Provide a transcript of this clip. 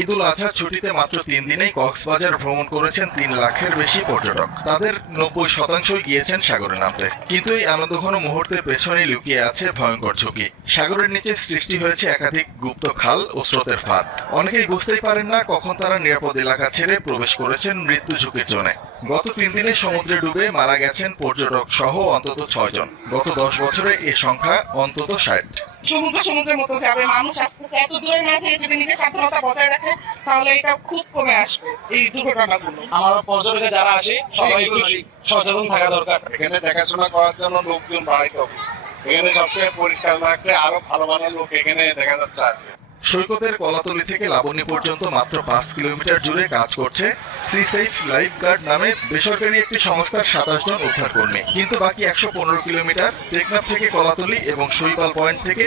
ঈদুল আজহার ছুটিতে মাত্র 3 দিনেই কক্সবাজার ভ্রমণ করেছেন 3 লাখের বেশি পর্যটক। তাদের 90% গিয়েছেন সাগরে নামতে। কিন্তু এই আনন্দঘন মুহূর্তের পেছনেই লুকিয়ে আছে ভয়ঙ্কর ঝুঁকি। সাগরের নিচে সৃষ্টি হয়েছে একাধিক গুপ্ত খাল ও স্রোতের ফাঁদ। অনেকেই বুঝতেই পারেন না কখন তারা নিরাপদ এলাকা ছেড়ে প্রবেশ করেছেন মৃত্যু ঝুঁকির জোনে। গত 3 দিনে সমুদ্রে ডুবে মারা গেছেন পর্যটক সহ অন্তত 6 জন। গত 10 বছরে এ সংখ্যা অন্তত 60। সমুদ্রের মতো যাবে মানুষ আস্তে আস্তে এত দূরে না থেকে যদি নিজের সাবধানতা বজায় রাখে তাহলে এটা খুব কমে আসবে এই দুর্ঘটনাগুলো। আমার পর্যটকে যারা আসে সবাই একটু সচেতন থাকা দরকার। এখানে দেখাশোনা করার জন্য লোকজন বাড়াইতে হবে। এখানে সবসময় পরিষ্কার রাখলে আরো ভালো ভালো লোক এখানে দেখা যাচ্ছে আসবে। সৈকতের কলাতলি থেকে লাবণী পর্যন্ত মাত্র 5 কিলোমিটার জুড়ে কাজ করছে সি সেফ লাইফ গার্ড নামে বেসরকারি একটি সংস্থার 27 জন উদ্ধারকর্মী। কিন্তু বাকি 115 কিলোমিটার টেকনাফ থেকে কলাতলি এবং শৈবাল পয়েন্ট থেকে